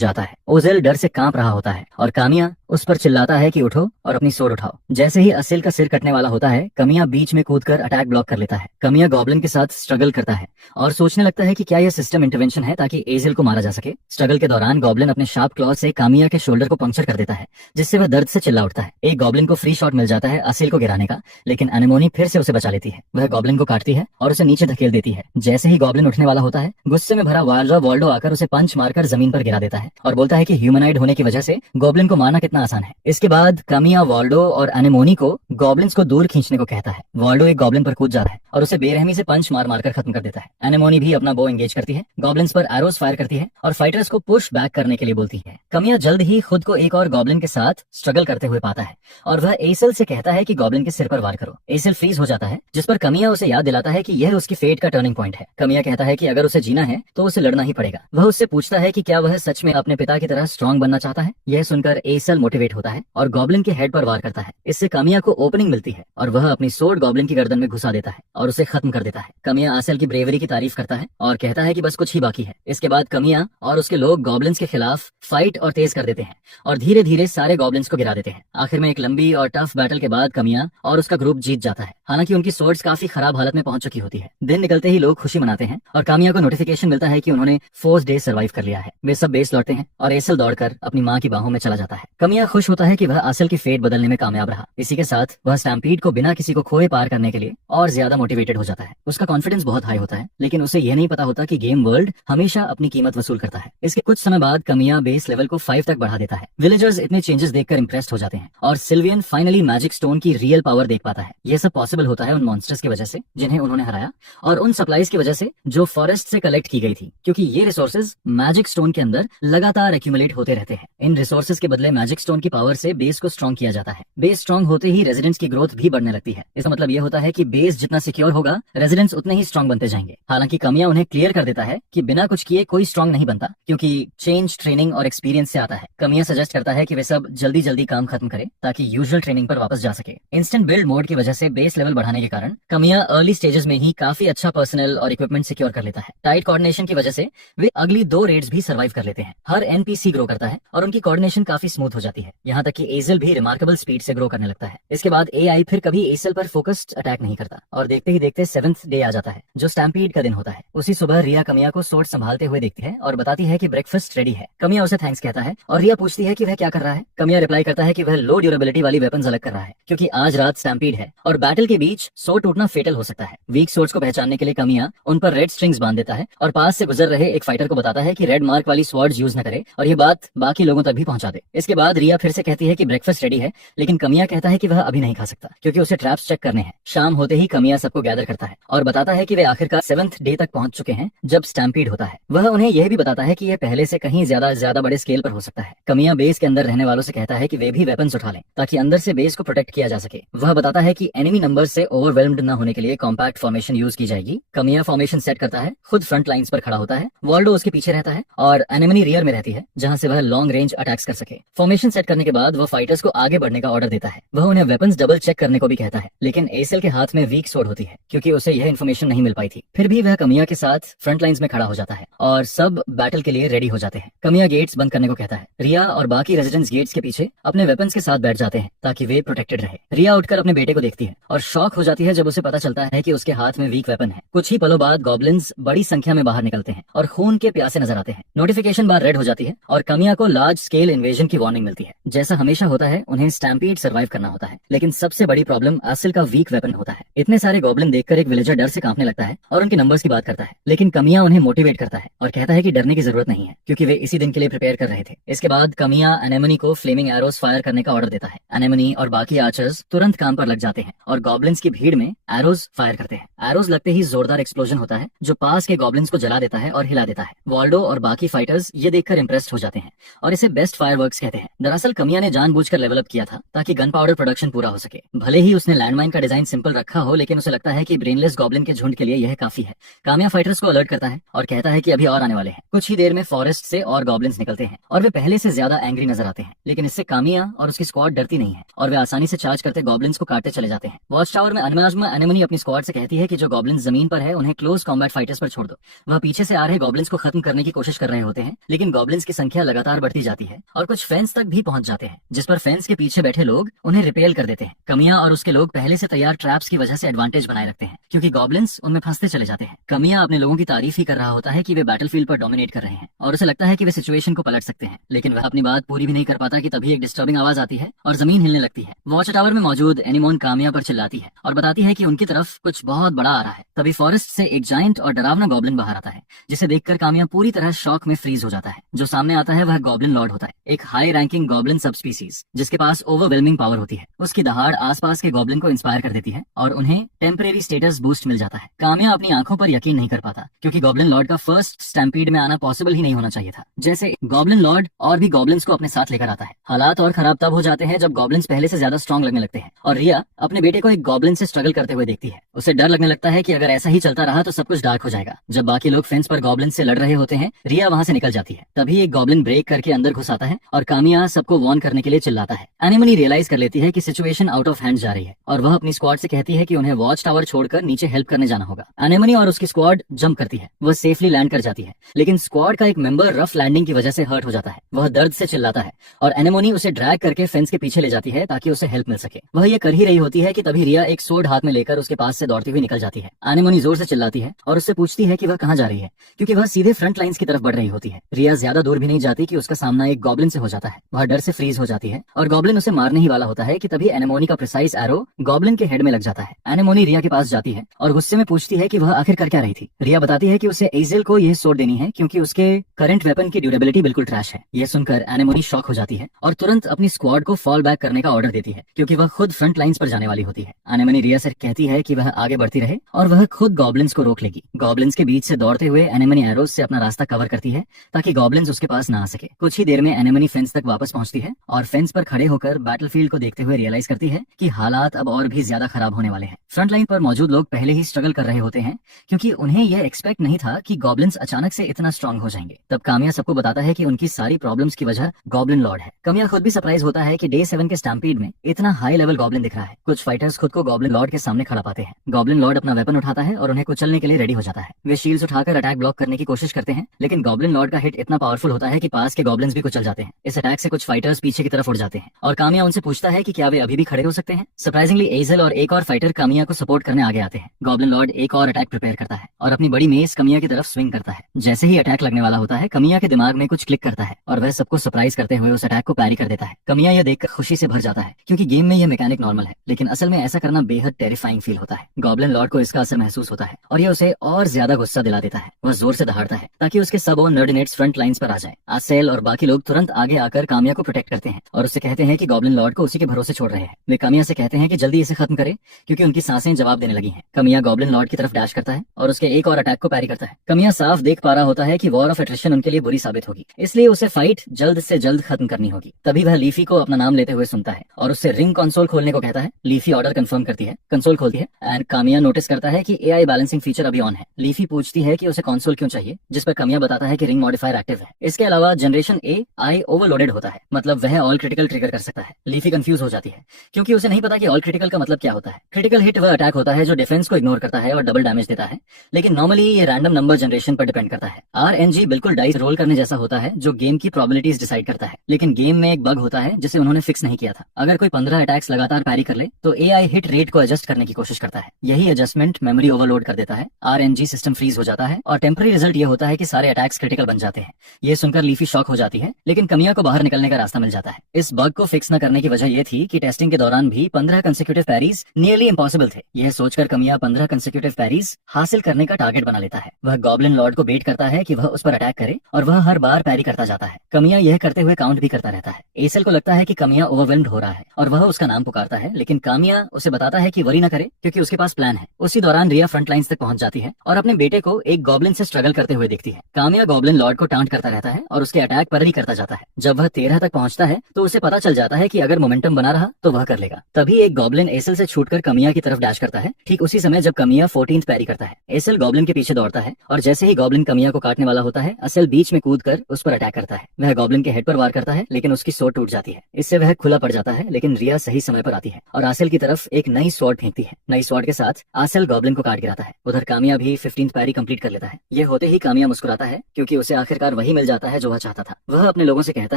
जाता है। ओजेल डर से कांप रहा होता है और कामिया उस पर चिल्लाता है कि उठो और अपनी सोड उठाओ। जैसे ही असिल का सिर कटने वाला होता है, कमिया बीच में कूदकर अटैक ब्लॉक कर लेता है। कमिया गॉब्लिन के साथ स्ट्रगल करता है और सोचने लगता है कि क्या यह सिस्टम इंटरवेंशन है ताकि एजेल को मारा जा सके। स्ट्रगल के दौरान गॉब्लिन अपने शार्प क्लॉ से कामिया के शोल्डर को पंक्चर कर देता है, जिससे वह दर्द से चिल्ला उठता है। एक गॉब्लिन को फ्री शॉट मिल जाता है असिल को गिराने का, लेकिन एनेमोनी फिर से उसे बचा लेती है। वह गॉब्लिन को काटती है और उसे नीचे धकेल देती है। जैसे ही गॉब्लिन उठने वाला होता है, गुस्से में भरा वॉल्डो आकर उसे पंच मारकर जमीन पर गिरा देता है और बोलता है कि ह्यूमनाइड होने की वजह से गॉब्लिन को मारना कितना आसान है। इसके बाद कामिया वॉल्डो और एनेमोनी को गॉब्लिन्स को दूर खींचने को कहता है। वॉल्डो एक गॉब्लिन पर कूद जाता है और उसे बेरहमी से पंच मार मारकर खत्म कर देता है। एनेमोनी भी अपना बो एंगेज करती है, गॉब्लिन्स पर एरोस फायर करती है और फाइटर्स को पुश बैक करने के लिए बोलती है। कमिया जल्द ही खुद को एक और गॉब्लिन के साथ स्ट्रगल करते हुए पाता है और वह एसेल से कहता है कि गॉब्लिन के सिर पर वार करो। एसेल फ्रीज हो जाता है, जिस पर कमिया उसे याद दिलाता है कि यह उसकी फेट का टर्निंग पॉइंट है। कमिया कहता है कि अगर उसे जीना है तो उसे लड़ना ही पड़ेगा। वह उससे पूछता है कि क्या वह सच में अपने पिता की तरह स्ट्रांग बनना चाहता है। यह सुनकर एसेल मोटिवेट होता है और गॉब्लिन के हेड पर वार करता है। इससे कमिया को ओपनिंग मिलती है और वह अपनी सोर्ड गॉब्लिन की गर्दन में घुसा देता है और उसे खत्म कर देता है। कमिया आसेल की ब्रेवरी की तारीफ करता है और कहता है कि बस कुछ ही बाकी है। इसके बाद कमिया और उसके लोग गॉब्लिन्स के खिलाफ फाइट और तेज कर देते हैं और धीरे धीरे सारे गॉब्लिन्स को गिरा देते हैं। आखिर में एक लंबी और टफ बैटल के बाद कमिया और उसका ग्रुप जीत जाता है। हालांकि उनकी सोर्ड्स काफी खराब हालत में पहुंच चुकी होती है। दिन निकलते ही लोग खुशी मनाते हैं और कामिया को नोटिफिकेशन मिलता है कि उन्होंने 4 डे सर्वाइव कर लिया है। वे सब बेस लौटते हैं और एसेल दौड़कर अपनी माँ की बाहों में चला जाता है। कमिया खुश होता है कि वह आसेल की फेट बदलने में कामयाब रहा। इसी के साथ वह स्टैम्पीड को बिना किसी को खोए पार करने के लिए और ज्यादा मोटिवेटेड हो जाता है। उसका कॉन्फिडेंस बहुत हाई होता है, लेकिन उसे यह नहीं पता होता कि गेम वर्ल्ड हमेशा अपनी कीमत वसूल करता है। इसके कुछ समय बाद कमिया बेस लेवल को 5 तक बढ़ा देता है। विलेजर्स इतने चेंजेस देखकर इंप्रेस्ड हो जाते हैं और सिल्वियन फाइनली मैजिक स्टोन की रियल पावर देख पाता है। यह सब पॉसिबल होता है उन मॉन्स्टर्स की वजह से जिन्हें उन्होंने हराया और उन सप्लाईज की वजह से जो फॉरेस्ट से कलेक्ट की गई थी, क्योंकि ये रिसोर्सेज मैजिक स्टोन के अंदर लगातार एक्यूमुलेट होते रहते हैं। इन रिसोर्सेज के बदले मैजिक स्टोन की पावर से बेस को स्ट्रॉन्ग किया जाता है। बेस स्ट्रॉन्ग होते ही रेजिडेंट्स की ग्रोथ भी बढ़ने लगती है। इसका मतलब यह होता है कि बेस जितना सिक्योर होगा, रेजिडेंट्स उतने ही स्ट्रॉन्ग बनते जाएंगे। हालांकि कमिया उन्हें क्लियर कर देता है कि बिना कुछ किए कोई स्ट्रॉन्ग नहीं बनता, क्योंकि चेंज ट्रेनिंग और एक्सपीरियंस से आता है। कमिया सजेस्ट करता है कि वे सब जल्दी जल्दी काम खत्म करें ताकि यूजुअल ट्रेनिंग पर वापस जा सके। इंस्टेंट बिल्ड मोड की वजह से बेस लेवल बढ़ाने के कारण कमिया अर्ली स्टेजेस में ही काफी अच्छा पर्सनल और इक्विपमेंट सिक्योर कर लेता है। टाइट कोऑर्डिनेशन की वजह से वे अगली 2 रेड्स भी सर्वाइव कर लेते हैं। हर एनपीसी ग्रो करता है और उनकी कोऑर्डिनेशन काफी स्मूथ हो जाती है। यहाँ तक कि एजेल भी रिमार्केबल स्पीड से ग्रो करने लगता है। इसके बाद एआई फिर कभी एसेल पर फोकस्ड अटैक नहीं करता और देखते ही देखते 7th डे आ जाता है, जो स्टैम्पीड का दिन होता है। उसी सुबह रिया कमिया को सोर्ड संभालते हुए देखती है और बताती है कि ब्रेकफास्ट रेडी है। कमिया उसे थैंक्स कहता है और रिया पूछती है कि वह क्या कर रहा है। कमिया रिप्लाई करता है कि वह लो ड्यूरेबिलिटी वाली वेपन्स अलग कर रहा है, क्योंकि आज रात स्टैम्पीड है और बैटल के बीच सोर्ड टूटना फेटल हो सकता है। वीक सोर्ड्स को पहचानने के लिए कमिया उन पर रेड स्ट्रिंग्स बांध देता है और पास से गुजर रहे एक फाइटर को बताता है कि रेड मार्क वाली स्वॉर्ड्स यूज न करे और ये बात बाकी लोगों तक भी पहुंचा दे। इसके बाद रिया फिर से कहती है कि ब्रेकफास्ट रेडी है, लेकिन कमिया कहता है कि वह अभी नहीं खा सकता क्योंकि उसे ट्रैप्स चेक करने हैं। शाम होते ही कमिया सबको गैदर करता है और बताता है कि वे आखिरकार 7th डे तक पहुंच चुके हैं जब स्टैम्पीड होता है। वह उन्हें यह भी बताता है कि यह पहले से कहीं ज्यादा बड़े स्केल पर हो सकता है। कमिया बेस के अंदर रहने वालों से कहता है कि वे भी वेपन्स उठा लें ताकि अंदर से बेस को प्रोटेक्ट किया जा सके। वह बताता है कि एनिमी नंबर से ओवरवेल्म्ड न होने के लिए कॉम्पैक्ट फॉर्मेशन यूज की जाएगी। कमिया फॉर्मेशन सेट करता है, खुद फ्रंट लाइंस पर खड़ा होता है, वॉल्डो उसके पीछे रहता है और एनिमी रियर में रहती है जहां से वह लॉन्ग रेंज अटैक्स कर सके। फॉर्मेशन सेट करने के बाद वह फाइटर्स को आगे बढ़ने का ऑर्डर देता है। वह उन्हें वेपन्स डबल चेक करने को भी कहता है, लेकिन एसेल के हाथ में वीक सोर्ड होती है क्योंकि उसे यह इन्फॉर्मेशन नहीं मिल पाई थी। फिर भी वह कमिया के साथ फ्रंट लाइंस में खड़ा हो जाता है और सब बैटल के लिए रेडी हो जाते हैं। कमिया गेट्स बंद करने को कहता है। रिया और बाकी रेजिडेंट्स गेट्स के पीछे अपने वेपन्स के साथ बैठ जाते हैं ताकि वे प्रोटेक्टेड रहे। रिया उठकर अपने बेटे को देखती है और शॉक हो जाती है जब उसे पता चलता है कि उसके हाथ में वीक वेपन है। कुछ ही पलों बाद गॉब्लिन्स बड़ी संख्या में बाहर निकलते हैं और खून के प्यासे नजर आते हैं। नोटिफिकेशन बार रेड हो जाती है और कमिया को लार्ज स्केल इन्वेजन की वार्निंग मिलती है। जैसा हमेशा होता है, उन्हें स्टैम्पीड सर्वाइव करना होता है, लेकिन सबसे बड़ी प्रॉब्लम आसिल का वीक वेपन होता है। इतने सारे गॉब्लिन देखकर एक विलेजर डर से कांपने लगता है और उनके नंबर्स की बात करता है, लेकिन कमिया उन्हें मोटिवेट करता है और कहता है कि डरने की जरूरत नहीं है क्योंकि वे इसी दिन के लिए प्रिपेयर कर रहे थे। इसके बाद कमिया एनेमनी को फ्लेमिंग एरोस फायर करने का ऑर्डर देता है। एनेमनी और बाकी आर्चर्स तुरंत काम पर लग जाते हैं और गॉब्लिन्स की भीड़ में एरोस फायर करते हैं। एरोस लगते ही जोरदार एक्सप्लोजन होता है जो पास के गॉब्लिन्स को जला देता है और हिला देता है। वॉल्डो और बाकी फाइटर्स ये देखकर इंप्रेस्ड हो जाते हैं और इसे बेस्ट फायरवर्क्स कहते हैं। दरअसल कमिया ने जानबूझकर लेवल अप किया था ताकि गन पाउडर प्रोडक्शन पूरा हो सके। भले ही उसने लैंडमाइन का डिजाइन सिंपल रखा हो, लेकिन उसे लगता है कि ब्रेनलेस गॉब्लिन के झुंड के लिए यह काफी है। कामिया फाइटर्स को अलर्ट करता है और कहता है कि अभी और आने वाले हैं। कुछ ही देर में फॉरेस्ट से और गॉब्लिन्स निकलते हैं और वे पहले से ज्यादा एंग्री नजर आते हैं, लेकिन इससे कामिया और उसकी स्क्वाड डरती नहीं है और वे आसानी से चार्ज करते गॉब्लिन्स को काटते चले जाते हैं। वॉच वॉच टावर में एनेमनी अपनी स्क्वाड से कहती है कि जो गॉब्लिन जमीन पर है उन्हें क्लोज कॉम्बैट फाइटर्स पर छोड़ दो। वह पीछे से आ रहे गॉब्लिन्स को खत्म करने की कोशिश कर रहे होते हैं, लेकिन गॉब्लिन्स की संख्या लगातार बढ़ती जाती है और कुछ फेंस तक भी पहुंच जाते हैं, जिस पर फेंस के पीछे बैठे लोग उन्हें रिपेल कर देते हैं। कमिया और उसके लोग पहले से तैयार ट्रैप्स की वजह से एडवांटेज बनाए रखते हैं, क्योंकि गॉब्लिन्स उनमें फंसते चले जाते हैं। कमिया अपने लोगों की तारीफ ही कर रहा होता है कि वे बैटलफील्ड पर डोमिनेट कर रहे हैं और उसे लगता है कि वे सिचुएशन को पलट सकते हैं, लेकिन वह अपनी बात पूरी भी नहीं कर पाता कि तभी एक डिस्टर्बिंग आवाज आती है और जमीन हिलने लगती है। वॉच टावर में मौजूद एनिमोन कामिया पर चिल्लाती है और बताती है कि उनकी तरफ कुछ बहुत बड़ा आ रहा है। तभी फॉरेस्ट से एक जायंट और डरावना गॉब्लिन बाहर आता है, जिसे देखकर कामिया पूरी तरह शॉक में फ्रीज हो जाता है। जो सामने आता है वह गॉब्लिन लॉर्ड होता है, एक हाई रैंकिंग गॉब्लिन सबस्पीसीज जिसके पास ओवरवेलमिंग पावर होती है। उसकी दहाड़ आसपास के गॉब्लिन को इंस्पायर कर देती है और उन्हें टेम्परेरी स्टेटस बूस्ट मिल जाता है। कामिया अपनी आंखों पर यकीन नहीं कर पाता, क्योंकि गॉब्लिन लॉर्ड का फर्स्ट स्टैम्पीड में आना पॉसिबल ही नहीं होना चाहिए था। जैसे गॉब्लिन लॉर्ड और भी गॉब्लिन्स को अपने साथ लेकर आता है। हालात और खराब तब हो जाते हैं जब गॉब्लिन्स पहले से ज्यादा स्ट्रॉन्ग लगने लगते हैं और रिया अपने बेटे को एक गॉब्लिन से स्ट्रगल करते हुए देखती है। उसे डर लगने लगता है कि अगर ऐसा ही चलता रहा तो सब कुछ डार्क हो जाएगा। जब बाकी लोग फेंस पर गॉब्लिन से लड़ रहे होते हैं, रिया वहां से निकल जाती है। तभी एक गॉब्लिन ब्रेक करके अंदर घुस आता है और कामिया सबको वार्न करने के लिए चिल्लाता है। एनिमनी रियलाइज कर लेती है कि सिचुएशन आउट ऑफ हैंड जा रही है और वह अपनी स्क्वाड से कहती है कि उन्हें वॉच टावर छोड़कर नीचे हेल्प करने जाना होगा। एनिमनी और उसकी स्क्वाड जंप करती है, वह सेफली लैंड कर जाती है, लेकिन स्क्वाड का एक मेंबर रफ लैंडिंग की वजह से हर्ट हो जाता है। वह दर्द से चिल्लाता है और एनेमोनी उसे ड्रैग करके फेंस के पीछे ले जाती है ताकि उसे हेल्प मिल सके। वह ये कर ही रही होती है कि तभी रिया एक सोर्ड हाथ में लेकर उसके पास से दौड़ती हुई निकल जाती है। एनेमोनी जोर से चिल्लाती है और उससे पूछती है कि वह कहाँ जा रही है, क्योंकि वह सीधे फ्रंट लाइंस की तरफ बढ़ रही होती है। रिया ज्यादा दूर भी नहीं जाती कि उसका सामना एक गॉब्लिन से हो जाता है। वह डर से फ्रीज हो जाती है और गॉब्लिन उसे मारने ही वाला होता है कि तभी एनेमोनी का प्रिसाइज एरो गॉब्लिन के हेड में लग जाता है। एनेमोनी रिया के पास जाती है और गुस्से में पूछती है कि वह आखिर कर क्या रही थी। रिया बताती है कि उसे एजेल को यह सोड देनी है, क्योंकि उसके करंट वेपन की ड्यूरेबिलिटी बिल्कुल ट्रैश है। यह सुनकर एनेमोनी शॉक हो जाती है और तुरंत अपनी स्क्वाड को फॉल बैक करने का ऑर्डर देती है, क्योंकि वह खुद फ्रंट लाइंस पर जाने वाली होती है। एनेमोनी रिया से कहती है कि वह आगे बढ़ती रहे और वह खुद गॉब्लिन्स को रोक लेगी। गॉब्लिन्स के बीच से दौड़ते हुए एनेमोनी एरोज से अपना रास्ता कवर करती है ताकि गॉब्लिन्स उसके पास ना आ सके। कुछ ही देर में एनेमोनी फेंस तक वापस पहुंचती है और फेंस पर खड़े होकर बैटलफील्ड को देखते हुए रियलाइज करती है कि हालात अब और भी ज्यादा खराब होने वाले हैं। फ्रंट लाइन पर मौजूद लोग पहले ही स्ट्रगल कर रहे होते हैं, क्योंकि उन्हें यह एक्सपेक्ट नहीं था कि गॉब्लिन्स अचानक से इतना स्ट्रांग हो जाएंगे। तब कामिया सबको बताता है कि उनकी सारी प्रॉब्लम्स की वजह गॉब्लिन लॉर्ड है। कामिया खुद भी सरप्राइज होता है कि डे 7 के स्टैम्पीड में इतना हाई लेवल गॉब्लिन दिख रहा है। कुछ फाइटर्स खुद को गॉब्लिन लॉर्ड के सामने खड़ा पाते हैं। गॉब्लिन लॉर्ड अपना वेपन उठाता है और उन्हें कुचलने के लिए रेडी हो जाता है। वे शील्ड्स उठाकर अटैक ब्लॉक करने की कोशिश करते हैं, लेकिन गॉब्लिन लॉर्ड का हिट इतना पावरफुल होता है कि पास के गॉब्लिन्स भी कुचल जाते हैं। इस अटैक से कुछ फाइटर्स पीछे की तरफ उड़ जाते हैं और कामिया उनसे पूछता है कि क्या वे अभी भी खड़े हो सकते हैं। सरप्राइजिंगली एजल और एक और फाइटर कामिया को सपोर्ट करने आगे आते हैं। गॉब्लिन लॉर्ड एक और अटैक प्रिपेयर करता है और अपनी बड़ी मेस कमिया की तरफ स्विंग करता है। जैसे ही अटैक लगने वाला होता है, कमिया के दिमाग में कुछ क्लिक करता है और वह सबको सरप्राइज करते हुए उस अटैक को पैरी कर देता है। कमिया यह देखकर खुशी से भर जाता है, क्योंकि गेम में यह मैकेनिक नॉर्मल है, लेकिन असल में ऐसा करना बेहद टेरिफाइंग फील होता है। गॉब्लिन लॉर्ड को इसका असर महसूस होता है और यह उसे और ज्यादा गुस्सा दिला देता है। वह जोर से दहाड़ता है ताकि उसके सब और नर्डिनेट्स फ्रंट लाइंस पर आ जाए। आसेल और बाकी लोग तुरंत आगे आकर कामिया को प्रोटेक्ट करते हैं और उससे कहते हैं कि गॉब्लिन लॉर्ड को उसी के भरोसे छोड़ रहे हैं। वे कामिया से कहते हैं कि जल्दी इसे खत्म करे, क्योंकि उनकी सांसें जवाब देने लगी हैं। कमिया गॉब्लिन लॉर्ड की तरफ डैश करता है और उसके एक और अटैक को पैरी करता है। कमिया साफ देख पा रहा होता है कि वॉर ऑफ एट्रिशन उनके लिए बुरी साबित होगी, इसलिए उसे फाइट जल्द से जल्द खत्म करनी होगी। तभी वह लीफी को अपना नाम लेते हुए सुनता है और उससे रिंग कंसोल खोलने को कहता है। लीफी ऑर्डर कंफर्म करती है, कंसोल खोलती है एंड कामिया नोटिस करता है कि एआई बैलेंसिंग फीचर अभी ऑन है। लीफी पूछती है कि उसे कंसोल क्यों चाहिए, जिस पर कामिया बताता है कि रिंग मॉडिफायर एक्टिव है। इसके अलावा जनरेशन AI ओवरलोडेड होता है, मतलब वह ऑल क्रिटिकल ट्रिगर कर सकता है। लीफी कंफ्यूज हो जाती है, क्योंकि उसे नहीं पता कि ऑल क्रिटिकल का मतलब क्या होता है। क्रिटिकल हिट वह अटैक होता है जो डिफेंस को इग्नोर करता है और डबल डैमेज देता है, लेकिन नॉर्मली ये रैंडम नंबर जनरेशन पर डिपेंड करता है। RNG बिल्कुल डाइस रोल करने जैसा होता है, जो गेम की प्रोबेबिलिटीज डिसाइड करता है, लेकिन गेम में एक बग होता है जिसे उन्होंने फिक्स नहीं किया था। अगर कोई 15 अटैक्स लगातार पैरी कर ले तो AI हिट रेट को एडजस्ट करने की कोशिश करता है। यही एडजस्टमेंट मेमोरी ओवरलोड कर देता है, RNG सिस्टम फ्रीज हो जाता है और टेम्पररी रिजल्ट ये होता है कि सारे अटैक्स क्रिटिकल बन जाते हैं। ये सुनकर लीफी शॉक हो जाती है, लेकिन कमिया को बाहर निकलने का रास्ता मिल जाता है। इस बग को फिक्स न करने की वजह यह थी कि टेस्टिंग के दौरान भी 15 कंसेक्यूटिव पैरीज नियरली इम्पॉसिबल थे। यह सोचकर कमिया 15 कंसेक्यूटिव पैरीज हासिल करने का टारगेट बना लेता है। वह गॉब्लिन लॉर्ड को बेट करता है कि वह उस पर अटैक करे और वह हर बार पैरी करता जाता है। कमिया यह करते हुए काउंट भी करता रहता है। एसेल को लगता है कि कमिया ओवरवेल्म्ड हो रहा है और वह उसका नाम पुकारता है, लेकिन कामिया उसे बताता है कि वरी न करे, क्योंकि उसके पास प्लान है। उसी दौरान रिया फ्रंट लाइंस तक पहुंच जाती है और अपने बेटे को एक गॉब्लिन से स्ट्रगल करते हुए देखती है। कामिया गॉब्लिन लॉर्ड को टांट करता रहता है और उसके अटैक पर ही करता जाता है। जब वह 13 तक पहुंचता है तो उसे पता चल जाता है कि अगर मोमेंटम बना रहा तो वह कर लेगा। तभी एक गॉब्लिन एसेल से छूटकर कमिया की तरफ डैश करता है, ठीक उसी समय जब कमिया 14th पैरी करता है। एसेल गॉब्लिन के पीछे दौड़ता है और जैसे ही गॉब्लिन कमिया को काटने वाला होता है, असेल बीच में कूदकर उस पर अटैक करता है। वह गॉब्लिन के हेड पर वार करता है, लेकिन उसकी सोट टूट जाती है। इससे वह खुला पड़ जाता है, लेकिन लेकिन रिया सही समय पर आती है और आसिल की तरफ एक नई स्वॉर्ड फेंकती है। नई स्वॉर्ड के साथ आसिल गॉब्लिन को काट गिराता है। उधर कामिया भी 15th पैरी कंप्लीट कर लेता है। ये होते ही कामिया मुस्कुराता है क्योंकि उसे आखिरकार वही मिल जाता है जो वह चाहता था। वह अपने लोगों से कहता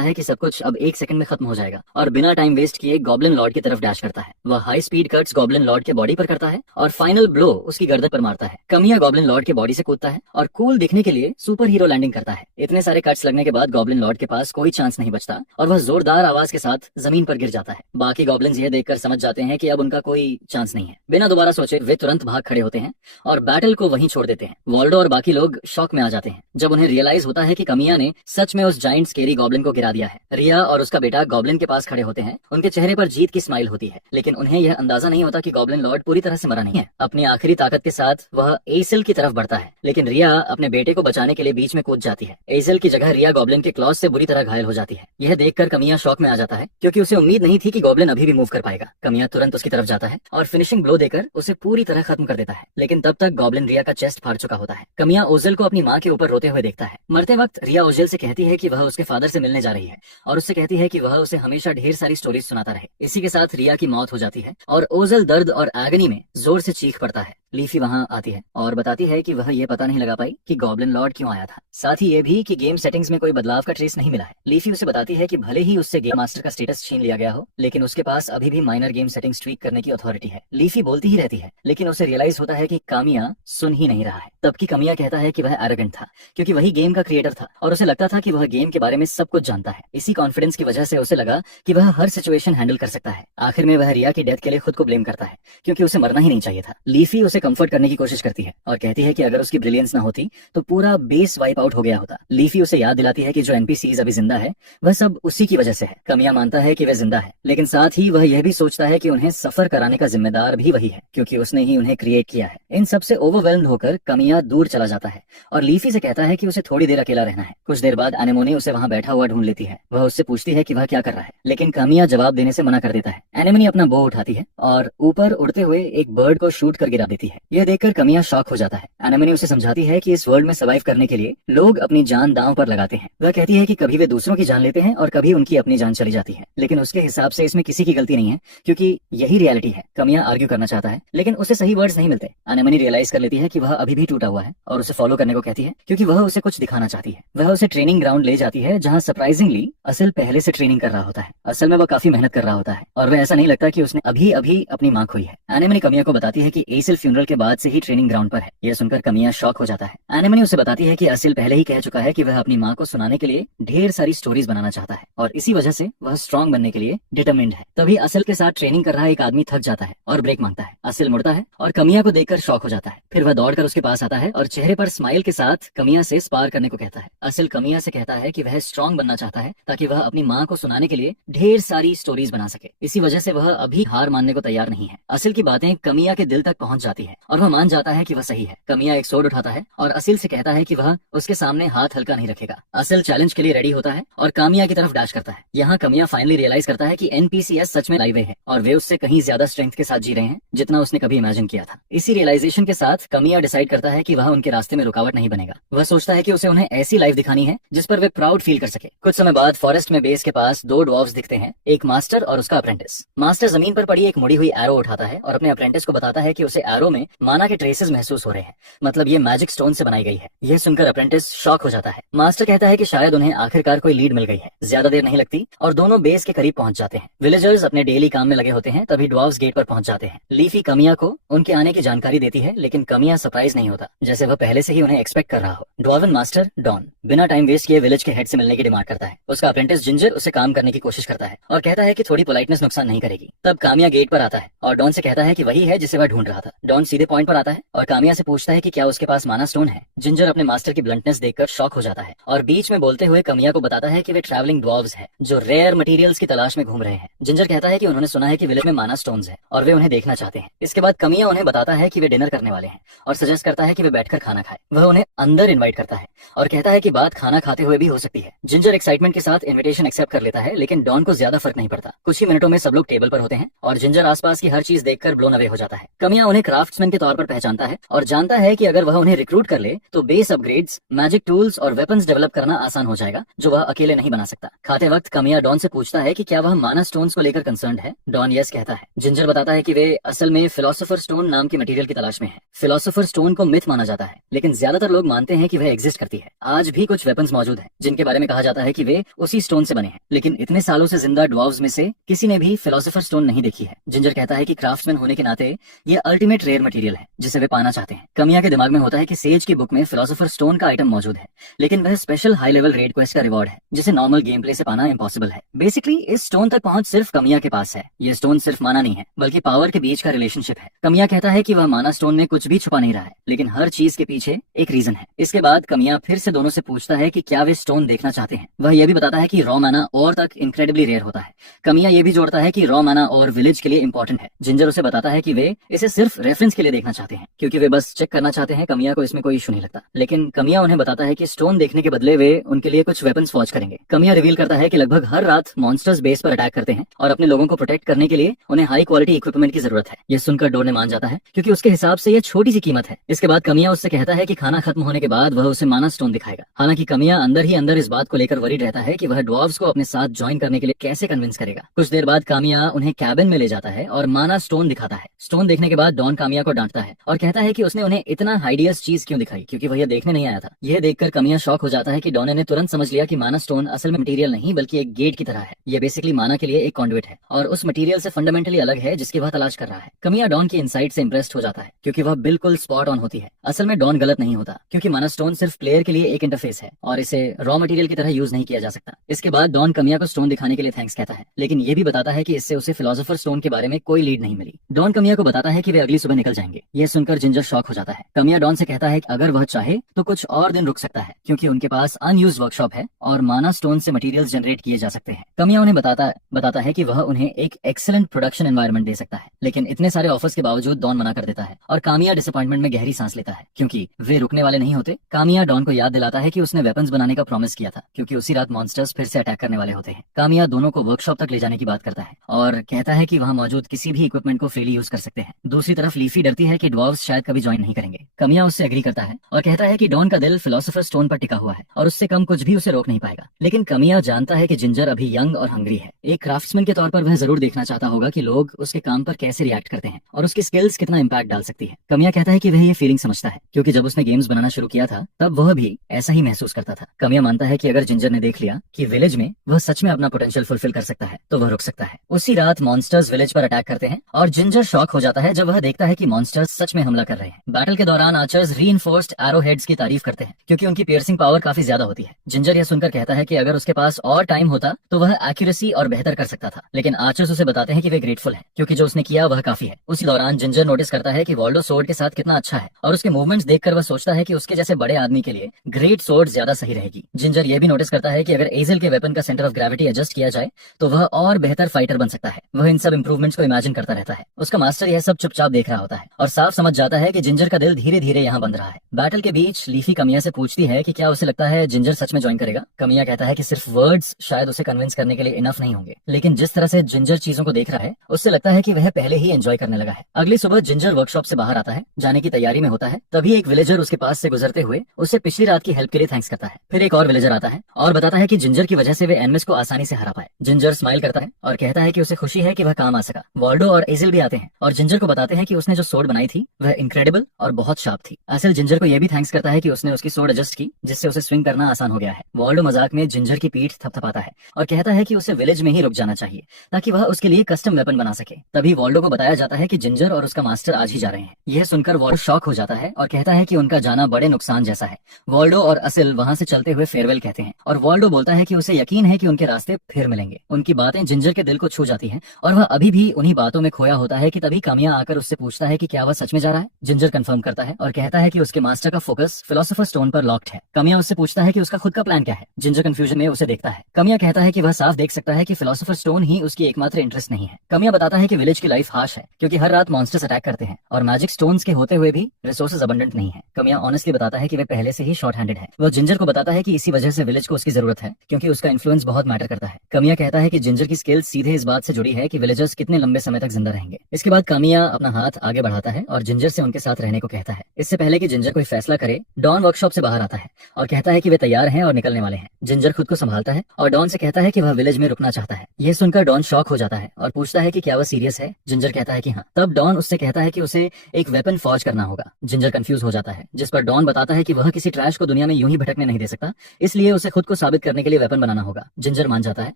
है कि सब कुछ अब 1 सेकंड में खत्म हो जाएगा और बिना टाइम वेस्ट किए गॉब्लिन लॉर्ड की तरफ डैश करता है। वह high speed cuts goblin Lord के बॉडी पर करता है और फाइनल ब्लो उसकी गर्दन पर मारता है। कामिया गॉब्लिन लॉर्ड के बॉडी से कूदता है और कूल दिखने के लिए सुपर हीरो लैंडिंग करता है। इतने सारे कट्स लगने के बाद गॉब्लिन लॉर्ड के पास कोई चांस नहीं बचता और वह जोरदार आवाज के साथ जमीन पर गिर जाता है। बाकी गॉब्लिन्स यह देखकर समझ जाते हैं कि अब उनका कोई चांस नहीं है। बिना दोबारा सोचे वे तुरंत भाग खड़े होते हैं और बैटल को वहीं छोड़ देते हैं। वॉल्डो और बाकी लोग शॉक में आ जाते हैं जब उन्हें रियलाइज होता है कि कामिया ने सच में उस जाइंट स्केरी गॉब्लिन को गिरा दिया है। रिया और उसका बेटा गॉब्लिन के पास खड़े होते हैं। उनके चेहरे पर जीत की स्माइल होती है, लेकिन उन्हें यह अंदाजा नहीं होता कि गॉब्लिन लॉर्ड पूरी तरह से मरा नहीं है। अपनी आखिरी ताकत के साथ वह एसिल की तरफ बढ़ता है, लेकिन रिया अपने बेटे को बचाने के लिए बीच में कूद जाती है। एसिल की जगह रिया गॉब्लिन के क्लॉज से बुरी तरह घायल हो जाती है। यह देखकर कामिया शॉक में आ जाता है क्योंकि उसे उम्मीद नहीं थी कि गॉब्लिन अभी भी मूव कर पाएगा। कामिया तुरंत उसकी तरफ जाता है और फिनिशिंग ब्लो देकर उसे पूरी तरह खत्म कर देता है, लेकिन तब तक गॉब्लिन रिया का चेस्ट फाड़ चुका होता है। कामिया ओजेल को अपनी माँ के ऊपर रोते हुए देखता है। मरते वक्त रिया ओजेल से कहती है कि वह उसके फादर से मिलने जा रही है और उससे कहती है कि वह उसे हमेशा ढेर सारी स्टोरीज सुनाता रहे। इसी के साथ रिया की मौत हो जाती है और ओजेल दर्द और एगनी में जोर से चीख पड़ता है। लीफी वहां आती है और बताती है कि वह ये पता नहीं लगा पाई कि गॉब्लिन लॉर्ड क्यों आया था, साथ ही ये भी कि गेम सेटिंग्स में कोई बदलाव का ट्रेस नहीं मिला है। लीफी उसे बताती है कि भले ही उससे गेम मास्टर का स्टेटस छीन लिया गया हो, लेकिन उसके पास अभी भी माइनर गेम सेटिंग्स ट्वीक करने की अथॉरिटी है। लीफी बोलती ही रहती है, लेकिन उसे रियलाइज होता है कि कामिया सुन ही नहीं रहा है। तब की कामिया कहता है कि वह एरोगेंट था क्योंकि वही गेम का क्रिएटर था और उसे लगता था कि वह गेम के बारे में सब कुछ जानता है। इसी कॉन्फिडेंस की वजह से उसे लगा कि वह हर सिचुएशन हैंडल कर सकता है। आखिर में वह रिया की डेथ के लिए खुद को ब्लेम करता है क्योंकि उसे मरना ही नहीं चाहिए था। लीफी उसे कंफर्ट करने की कोशिश करती है और कहती है कि अगर उसकी ब्रिलियंस ना होती तो पूरा बेस वाइप आउट हो गया होता। लीफी उसे याद दिलाती है कि जो एनपीसीज अभी जिंदा है वह सब उसी की वजह से है। कामिया मानता है कि वह जिंदा है, लेकिन साथ ही वह यह भी सोचता है कि उन्हें सफर कराने का जिम्मेदार भी वही है क्योंकि उसने ही उन्हें क्रिएट किया है। इन सबसे ओवरवेल्म्ड होकर कामिया दूर चला जाता है और लीफी से कहता है कि उसे थोड़ी देर अकेला रहना है। कुछ देर बाद एनेमोनी उसे वहां बैठा हुआ ढूंढ लेती है। वह उससे पूछती है कि वह क्या कर रहा है, लेकिन कामिया जवाब देने से मना कर देता है। एनेमोनी अपना बो उठाती है और ऊपर उड़ते हुए एक बर्ड को शूट कर गिरा देती है। यह देखकर कामिया शॉक हो जाता है। एनेमोनी उसे समझाती है कि इस वर्ल्ड में सर्वाइव करने के लिए लोग अपनी जान दांव पर लगाते हैं। वह कहती है कि कभी वे दूसरों की जान लेते हैं और कभी उनकी अपनी जान चली जाती है, लेकिन उसके हिसाब से इसमें किसी की गलती नहीं है क्योंकि यही रियलिटी है। कामिया आर्ग्यू करना चाहता है, लेकिन उसे सही वर्ड्स नहीं मिलते। एनेमोनी रियलाइज कर लेती है कि वह अभी भी टूटा हुआ है और उसे फॉलो करने को कहती है क्योंकि वह उसे कुछ दिखाना चाहती है। वह उसे ट्रेनिंग ग्राउंड ले जाती है जहाँ सरप्राइजिंगली असिल पहले से ट्रेनिंग कर रहा होता है। असल में वह काफी मेहनत कर रहा होता है और वह ऐसा नहीं लगता कि उसने अभी अभी अपनी माँ खोई है। एनेमोनी कामिया को बताती है कि एसिल फ्यूनरल के बाद से ही ट्रेनिंग ग्राउंड पर है। यह सुनकर कामिया शॉक हो जाता है। एनेमोनी उसे बताती है कि असिल पहले ही कह चुका है कि वह अपनी माँ को सुनाने के लिए ढेर सारी स्टोरीज बनाना चाहता है और इसी वजह से वह स्ट्रांग बनने के लिए डिटरमिन्ड है। तभी असिल के साथ ट्रेनिंग कर रहा एक आदमी थक जाता है और ब्रेक मांगता है। असिल मुड़ता है और कामिया को देखकर शॉक हो जाता है। फिर वह दौड़कर उसके पास आता है और चेहरे पर स्माइल के साथ कामिया से स्पार करने को कहता है। असिल कामिया से कहता है कि वह स्ट्रांग बनना चाहता है ताकि वह अपनी माँ को सुनाने के लिए ढेर सारी स्टोरीज बना सके। इसी वजह से वह अभी हार मानने को तैयार नहीं है। असिल की बातें कामिया के दिल तक पहुंच जाती है और वह मान जाता है कि वह सही है। कामिया एक सोड उठाता है और असिल से कहता है कि वह उसके सामने हाथ हल्का नहीं रखेगा। असिल चैलेंज के लिए रेडी होता है और कामिया की तरफ डैश करता है। यहाँ कामिया फाइनली रियलाइज करता है कि एनपीसीएस सच में लाइव है और वे उससे कहीं ज्यादा स्ट्रेंथ के साथ जी रहे हैं जितना उसने कभी इमेजिन किया था। इसी रियलाइजेशन के साथ कामिया डिसाइड करता है कि वह उनके रास्ते में रुकावट नहीं बनेगा। वह सोचता है कि उसे उन्हें ऐसी लाइफ दिखानी है जिस पर वे प्राउड फील कर सके। कुछ समय बाद फॉरेस्ट में बेस के पास दो ड्वार्फ्स दिखते हैं, एक मास्टर और उसका अप्रेंटिस। मास्टर जमीन पर पड़ी एक मुड़ी हुई एरो उठाता है और अपने अप्रेंटिस को बताता है कि उसे एरो में माना के ट्रेसेस महसूस हो रहे हैं, मतलब ये मैजिक स्टोन से बनाई गई है। यह सुनकर अप्रेंटिस शॉक हो जाता है। मास्टर कहता है कि शायद उन्हें आखिरकार कोई लीड मिल गई है। ज्यादा देर नहीं लगती और दोनों बेस के करीब पहुंच जाते हैं। विलेजर्स अपने डेली काम में लगे होते हैं, तभी ड्वार्फ्स गेट पर पहुंच जाते हैं। लीफी कामिया को उनके आने की जानकारी देती है, लेकिन कामिया सरप्राइज नहीं होता, जैसे वह पहले से ही उन्हें एक्सपेक्ट कर रहा हो। ड्वार्वन मास्टर डॉन बिना टाइम वेस्ट किए विलेज के हेड से मिलने की डिमांड करता है। उसका अप्रेंटिस जिंजर उसे काम करने की कोशिश करता है और कहता है कि थोड़ी पोलाइटनेस नुकसान नहीं करेगी। तब कामिया गेट पर आता है और डॉन से कहता है कि वही है जिसे वह ढूंढ रहा था। डॉन सीधे पॉइंट पर आता है और कामिया से पूछता है कि क्या उसके पास माना स्टोन है। जिंजर अपने मास्टर की ब्लंटनेस देखकर शॉक हो जाता है और बीच में बोलते हुए कामिया को बताता है कि वे ट्रैवलिंग ड्वार्फ्स हैं जो रेयर मटेरियल्स की तलाश में घूम रहे हैं। जिंजर कहता है कि उन्होंने सुना है कि विलेज में माना स्टोन्स हैं और वे उन्हें देखना चाहते हैं। इसके बाद कामिया उन्हें बताता है कि वे डिनर करने वाले हैं और सजेस्ट करता है कि वे बैठकर खाना खाएं। वह उन्हें अंदर इनवाइट करता है और कहता है कि बात खाना खाते हुए भी हो सकती है। जिंजर एक्साइटमेंट के साथ इनविटेशन एक्सेप्ट कर लेता है, लेकिन डॉन को ज्यादा फर्क नहीं पड़ता। कुछ ही मिनटों में सब लोग टेबल पर होते हैं और जिंजर आसपास की हर चीज देखकर ब्लोन अवे हो जाता है। कामिया उन्हें क्राफ्ट्स क्राफ्ट्समैन के तौर पर पहचानता है और जानता है कि अगर वह उन्हें रिक्रूट कर ले तो बेस अपग्रेड्स, मैजिक टूल्स और वेपन्स डेवलप करना आसान हो जाएगा, जो वह अकेले नहीं बना सकता। खाते वक्त कमिया डॉन से पूछता है कि क्या वह माना स्टोन्स को लेकर कंसर्न्ड है। डॉन यस कहता है। जिंजर बताता है कि वे असल में फिलोसोफर स्टोन नाम की मटेरियल की तलाश में है। फिलोसोफर स्टोन को मिथ माना जाता है, लेकिन ज्यादातर लोग मानते हैं कि वह एग्जिस्ट करती है। आज भी कुछ वेपन्स मौजूद हैं जिनके बारे में कहा जाता है कि वे उसी स्टोन से बने हैं, लेकिन इतने सालों से जिंदा ड्वार्व्स में से किसी ने भी फिलोसोफर स्टोन नहीं देखी है। जिंजर कहता है कि क्राफ्ट्समैन होने के नाते ये अल्टीमेट रेयर मटेरियल है जिसे वे पाना चाहते हैं। कमिया के दिमाग में होता है कि सेज की बुक में फिलोसोफर स्टोन का आइटम मौजूद है, लेकिन वह special high level red quest का रिवॉर्ड है जिसे नॉर्मल गेम प्ले से पाना इम्पॉसिबल है। बेसिकली इस स्टोन तक पहुंच सिर्फ कमिया के पास है। ये स्टोन सिर्फ माना नहीं है, बल्कि पावर के बीच का रिलेशनशिप है। कमिया कहता है कि वह माना स्टोन में कुछ भी छुपा नहीं रहा है, लेकिन हर चीज के पीछे एक रीजन है। इसके बाद कमिया फिर से दोनों से पूछता है कि क्या वे स्टोन देखना चाहते हैं। वह यह भी बताता है कि रॉ माना और तक इनक्रेडिबली रेयर होता है। कमिया ये भी जोड़ता है कि रॉ माना और विलेज के लिए इंपॉर्टेंट है। जिंजर उसे बताता है कि वे इसे सिर्फ रेफरेंस के लिए देखना चाहते हैं, क्योंकि वे बस चेक करना चाहते हैं। कमिया को इसमें कोई इशू नहीं लगता, लेकिन कमिया उन्हें बताता है कि स्टोन देखने के बदले वे उनके लिए कुछ वेपन्स फॉर्ज करेंगे। कमिया रिवील करता है कि लगभग हर रात मॉन्स्टर्स बेस पर अटैक करते हैं और अपने लोगों को प्रोटेक्ट करने के लिए उन्हें हाई क्वालिटी इक्विपमेंट की जरूरत है। यह सुनकर डॉन ने मान जाता है, क्योंकि उसके हिसाब से यह छोटी सी कीमत है। इसके बाद कमिया उससे कहता है कि खाना खत्म होने के बाद वह उसे माना स्टोन दिखाएगा। हालांकि कमिया अंदर ही अंदर इस बात को लेकर वरीड रहता है कि वह ड्वार्व्स को अपने साथ ज्वाइन करने के लिए कैसे कन्विंस करेगा। कुछ देर बाद कामिया उन्हें कैबिन में ले जाता है और माना स्टोन दिखाता है। स्टोन देखने के बाद डॉन कामिया को डांटता है और कहता है कि उसने उन्हें इतना हाइडियस चीज क्यों दिखाई, क्योंकि वह यह देखने नहीं आया था। यह देखकर कमिया शॉक हो जाता है कि डॉन ने तुरंत समझ लिया कि माना स्टोन असल में मटेरियल नहीं बल्कि एक गेट की तरह है। यह बेसिकली माना के लिए एक कॉन्डुइट है और उस मटेरियल से फंडामेंटली अलग है जिसकी वह तलाश कर रहा है। कमिया डॉन की इनसाइट से इंप्रेस्ड हो जाता है, क्योंकि वह बिल्कुल स्पॉट ऑन होती है। असल में डॉन गलत नहीं होता, क्योंकि माना स्टोन सिर्फ प्लेयर के लिए एक इंटरफेस है और इसे रॉ मटेरियल की तरह यूज नहीं किया जा सकता। इसके बाद डॉन कमिया को स्टोन दिखाने के लिए थैंक्स कहता है, लेकिन यह भी बताता है कि इससे उसे फिलोसोफर स्टोन के बारे में कोई लीड नहीं मिली। डॉन कमिया को बताता है कि वे अगली सुबह निकल जाएंगे। यह सुनकर जिंजर शॉक हो जाता है। कमिया डॉन से कहता है कि अगर वह चाहे तो कुछ और दिन रुक सकता है, क्योंकि उनके पास अनयूज्ड वर्कशॉप है और माना स्टोन से मटेरियल्स जनरेट किए जा सकते हैं। कमिया उन्हें बताता है कि वह उन्हें एक एक्सीलेंट प्रोडक्शन एनवायरनमेंट दे सकता है, लेकिन इतने सारे ऑफर्स के बावजूद डॉन मना कर देता है और कामिया डिसअपॉइंटमेंट में गहरी सांस लेता है, क्योंकि वे रुकने वाले नहीं होते। कामिया डॉन को याद दिलाता है कि उसने वेपन्स बनाने का प्रॉमिस किया था, क्योंकि उसी रात मॉन्स्टर्स फिर से अटैक करने वाले होते हैं। कामिया दोनों को वर्कशॉप तक ले जाने की बात करता है और कहता है कि वहां मौजूद किसी भी इक्विपमेंट को फ्रीली यूज कर सकते हैं। दूसरी तरफ लीफी डरती है कि ड्वार्व्स शायद कभी ज्वाइन नहीं करेंगे। कमिया उससे एग्री करता है और कहता है कि डॉन का दिल फिलोसोफर स्टोन पर टिका हुआ है और उससे कम कुछ भी उसे रोक नहीं पाएगा। लेकिन कमिया जानता है कि जिंजर अभी यंग और हंग्री है। एक क्राफ्ट्समैन के तौर पर वह जरूर देखना चाहता होगा कि लोग उसके काम पर कैसे रिएक्ट करते हैं और उसकी स्किल्स कितना इम्पैक्ट डाल सकती है। कमिया कहता है कि वह ये फीलिंग समझता है, क्योंकि जब उसने गेम्स बनाना शुरू किया था तब वह भी ऐसा ही महसूस करता था। कमिया मानता है कि अगर जिंजर ने देख लिया कि विलेज में वह सच में अपना पोटेंशियल फुलफिल कर सकता है तो वह रुक सकता है। उसी रात मॉन्स्टर्स विलेज पर अटैक करते हैं और जिंजर शॉक हो जाता है जब वह देखता है कि मॉन्स्टर्स सच में हमला कर रहे हैं। बैटल के दौरान आर्चर्स रीइंफोर्स्ड एरो हेड्स की तारीफ करते हैं, क्योंकि उनकी पियर्सिंग पावर काफी ज्यादा होती है। जिंजर यह सुनकर कहता है कि अगर उसके पास और टाइम होता तो वह एक्यूरेसी और बेहतर कर सकता था, लेकिन आर्चर्स उसे बताते हैं कि वे ग्रेटफुल हैं, क्योंकि जो उसने किया वह काफी है। उसी दौरान जिंजर नोटिस करता है कि वॉल्डो सोर्ड के साथ कितना अच्छा है और उसके मूवमेंट्स देखकर वह सोचता है कि उसके जैसे बड़े आदमी के लिए ग्रेट सोर्ड ज्यादा सही रहेगी। जिंजर यह भी नोटिस करता है कि अगर एजल के वेपन का सेंटर ऑफ ग्रेविटी एडजस्ट किया जाए तो वह और बेहतर फाइटर बन सकता है। वह इन सब इंप्रूवमेंट्स को इमेजिन करता रहता है। उसका मास्टर यह सब चुपचाप देख रहा होता है और साफ समझ जाता है कि जिंजर का दिल धीरे धीरे यहाँ बंध रहा है। बैटल के बीच लीफी कमिया से पूछती है कि क्या उसे लगता है जिंजर सच में ज्वाइन करेगा। कमिया कहता है कि सिर्फ वर्ड्स शायद उसे कन्विंस करने के लिए इनफ नहीं होंगे, लेकिन जिस तरह से जिंजर चीजों को देख रहा है उससे लगता है कि वह पहले ही एंजॉय करने लगा है। अगली सुबह जिंजर वर्कशॉप से बाहर आता है, जाने की तैयारी में होता है। तभी एक विलेजर उसके पास से गुजरते हुए उसे पिछली रात की हेल्प के लिए थैंक्स करता है। फिर एक और विलेजर आता है और बताता है कि जिंजर की वजह से वे एनमिस को आसानी से हरा पाए। जिंजर स्माइल करता है और कहता है कि उसे खुशी है कि वह काम आ सका। वॉल्डो और एजिल भी आते हैं और जिंजर को बताते हैं कि उसने जो सोर्ड बनाई थी वह इनक्रेडिबल और बहुत शार्प थी। असल जिंजर को यह भी थैंक्स करता है कि उसने उसकी सोर्ड एडजस्ट की, जिससे उसे स्विंग करना आसान हो गया है। वॉल्डो मजाक में जिंजर की पीठ थपथपाता है और कहता है कि उसे विलेज में ही रुक जाना चाहिए ताकि वह उसके लिए कस्टम वेपन बना सके। तभी वॉल्डो को बताया जाता है कि जिंजर और उसका मास्टर आज ही जा रहे हैं। यह सुनकर वॉल्डो शॉक हो जाता है और कहता है कि उनका जाना बड़े नुकसान जैसा है। वॉल्डो और असिल वहां से चलते हुए फेयरवेल कहते हैं और वॉल्डो बोलता है कि उसे यकीन है कि उनके रास्ते फिर मिलेंगे। उनकी बातें जिंजर के दिल को छू जाती हैं और वह अभी भी उन्हीं बातों में खोया होता है कि तभी कामिया आकर उससे पूछता है कि क्या वह सच में जा रहा है। जिंजर कंफर्म करता है और कहता है कि उसके मास्टर का फोकस फिलोसोफर स्टोन पर लॉक्ड है। कामिया उससे पूछता है कि उसका खुद का प्लान क्या है। जिंजर कंफ्यूजन में उसे देखता है। कामिया कहता है कि वह साफ देख सकता है कि फिलोसोफर स्टोन ही उसकी एकमात्र इंटरेस्ट नहीं है। कामिया बताता है कि विलेज की लाइफ हार्श है, क्योंकि हर रात मॉन्स्टर्स अटैक करते हैं और मैजिक स्टोन्स के होते हुए भी रिसोर्सेज अबंडेंट नहीं है। कामिया ऑनेस्टली बताता है कि वे पहले से ही शॉर्ट हैंडेड है। वह जिंजर को बताता है कि इसी वजह से विलेज को उसकी जरूरत है, क्योंकि उसका इन्फ्लुएंस बहुत मैटर करता है। कामिया कहता है कि जिंजर की स्किल्स सीधे इस बात से जुड़ी है कि विलेजर्स कितने लंबे समय तक जिंदा रहेंगे। इसके बाद कामिया अपना हाथ आगे आगे बढ़ाता है और जिंजर से उनके साथ रहने को कहता है। इससे पहले कि जिंजर कोई फैसला करे, डॉन वर्कशॉप से बाहर आता है और कहता है कि वे तैयार हैं और निकलने वाले हैं। जिंजर खुद को संभालता है और डॉन से कहता है कि वह विलेज में रुकना चाहता है। यह सुनकर डॉन शॉक हो जाता है और पूछता है कि क्या वह सीरियस है। जिंजर कहता है कि हाँ। तब डॉन उससे कहता है कि उसे एक वेपन फॉर्ज करना होगा। जिंजर कंफ्यूज हो जाता है, जिस पर डॉन बताता है कि वह किसी ट्रैश को दुनिया में यूं ही भटकने नहीं दे सकता, इसलिए उसे खुद को साबित करने के लिए वेपन बनाना होगा। जिंजर मान जाता है